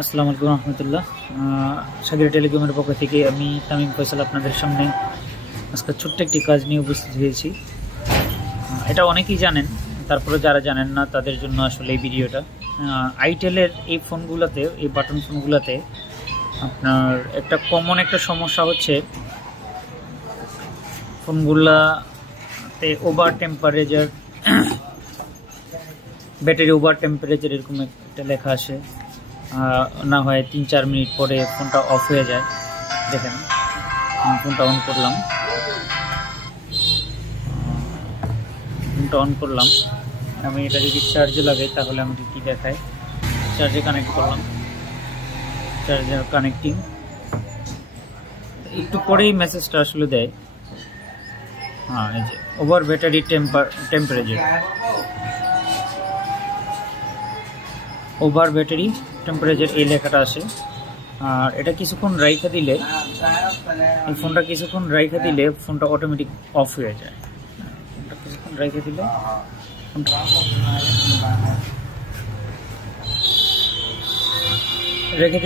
আসসালামু আলাইকুম রহমতুল্লাহ। সাগিরা টেলিকমের পক্ষ থেকে আমি তামিম ফয়সাল আপনাদের সামনে আজকে ছোট্ট একটি কাজ নিয়ে উপস্থিত হয়েছি। এটা অনেকেই জানেন, তারপরে যারা জানেন না তাদের জন্য আসলে এই ভিডিওটা। আইটেলের এই ফোনগুলোতে, এই বাটন ফোনগুলোতে আপনার একটা কমন একটা সমস্যা হচ্ছে, ফোনগুলাতে over temperature, battery over temperature এরকম একটা লেখা আসে। না হয় 3-4 মিনিট পরে ফোনটা অফ হয়ে যায়। দেখেন, ফোনটা অন করলাম, আমি এটা যদি চার্জে লাগাই তাহলে আমাকে কি দেখায়। চার্জে কানেক্ট করলাম, চার্জার কানেক্টিং, একটু পরেই মেসেজটা আসলে দেয়। এই যে over battery temperature, over battery temperature এই লেখাটা আসে। আর এটা কিছুক্ষণ রাইখা দিলে, এই ফোনটা কিছুক্ষণ রাইখা দিলে ফোনটা অটোমেটিক অফ হয়ে যায়। ফোনটা কিছুক্ষণ রাইখা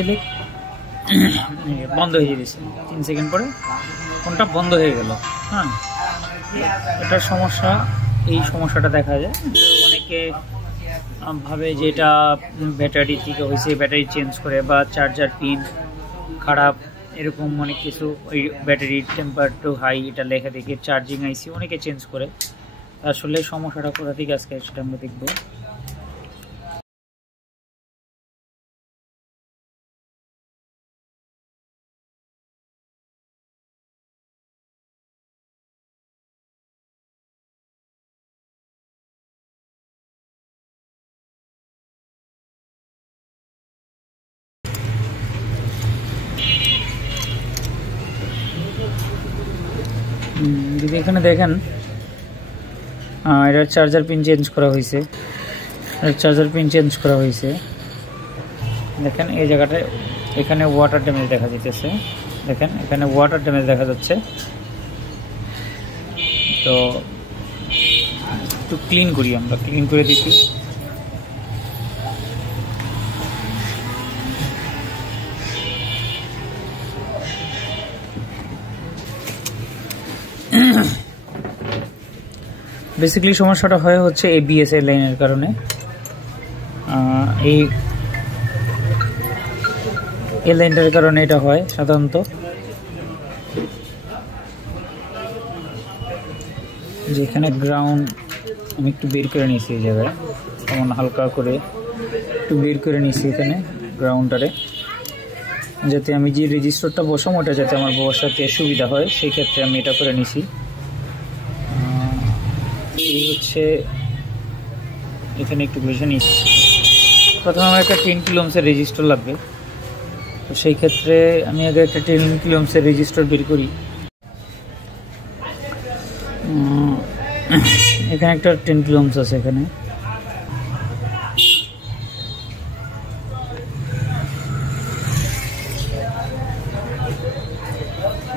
দিলে বন্ধ হয়ে গেছে। 3 সেকেন্ড পরে ফোনটা বন্ধ হয়ে গেল। এটার সমস্যা, এই সমস্যাটা দেখা যায়। অনেকে ভাবে যে এটা ব্যাটারি থেকে হয়েছে, ব্যাটারি চেঞ্জ করে, বা চার্জার পিন খারাপ, এরকম অনেক কিছু। ওই ব্যাটারি টেম্পার টু হাই এটা লেখা দেখে চার্জিং আইসি অনেকে চেঞ্জ করে। আসলে সমস্যাটা কোথা থেকে আজকে সেটা আমরা দেখব। যদি এখানে দেখেন, এটার চার্জার পিন চেঞ্জ করা হয়েছে, দেখেন এই জায়গাটায়, এখানে ওয়াটার ড্যামেজ দেখা যাচ্ছে। দেখেন এখানে ওয়াটার ড্যামেজ দেখা যাচ্ছে। তো একটু ক্লিন করি, আমরা ক্লিন করে দিচ্ছি। বেসিক্যালি সমস্যাটা হচ্ছে ABS এর লাইনের কারণে। এই লাইনটার কারণে এটা হয় সাধারণত। যেখানে গ্রাউন্ড আমি একটু বের করে নিয়েছি, এই জায়গায় এমন হালকা করে একটু বের করে নিয়েছি এখানে গ্রাউন্ডটারে, যাতে আমি যে রেজিস্টারটা বসাম ওটা যাতে আমার বসাতে সুবিধা হয়, সেই ক্ষেত্রে আমি এটা করে নিছি। এই হচ্ছে এখানে একটু বুঝে নিচ্ছি। প্রথমে আমার একটা 10 কিলো ওহমের রেজিস্টার লাগবে, তো সেই ক্ষেত্রে আমি আগে একটা 10 কিলো ওহমের রেজিস্টার বের করি। এখানে একটা 10 কিলো ওহমস আছে, এখানে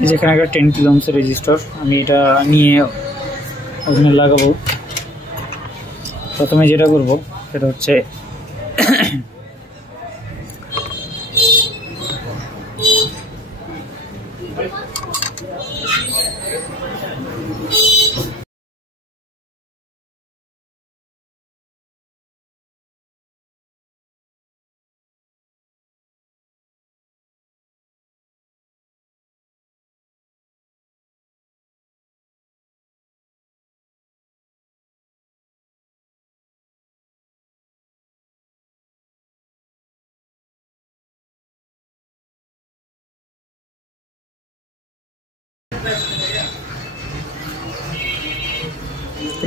যেখানে একটা 10 কিলো ওহমের রেজিস্টার, আমি এটা নিয়ে ওখানে লাগাবো। প্রথমে যেটা করব সেটা হচ্ছে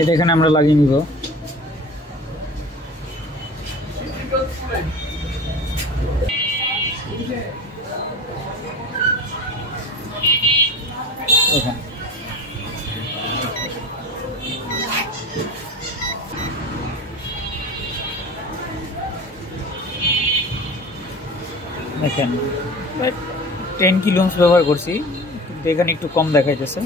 এটা এখানে আমরা লাগিয়ে নিব। দেখেন 10 কিলো ওহমস ব্যবহার করছি, কিন্তু এখানে একটু কম দেখাইতেছে।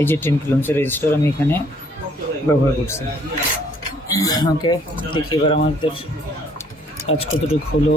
এই যে 10 কিলো ওহমের রেজিস্টার আমি এখানে ব্যবহার করছি। ওকে, দেখি এবার আমাদের কাজ কতটুকু হলো।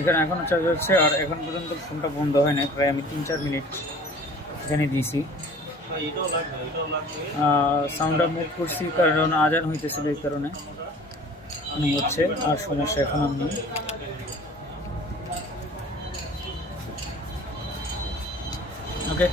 এখানে এখনো চার্জ হচ্ছে, আর এখন পর্যন্ত ফোনটা বন্ধ হয় না, প্রায় আমি 3-4 মিনিট এখানে দিয়েছি। সাউন্ডটা মুভ করছি কারণ আজান হইতেছিল, এই কারণে হচ্ছে। আর সমস্যা এখন আমি ওকে।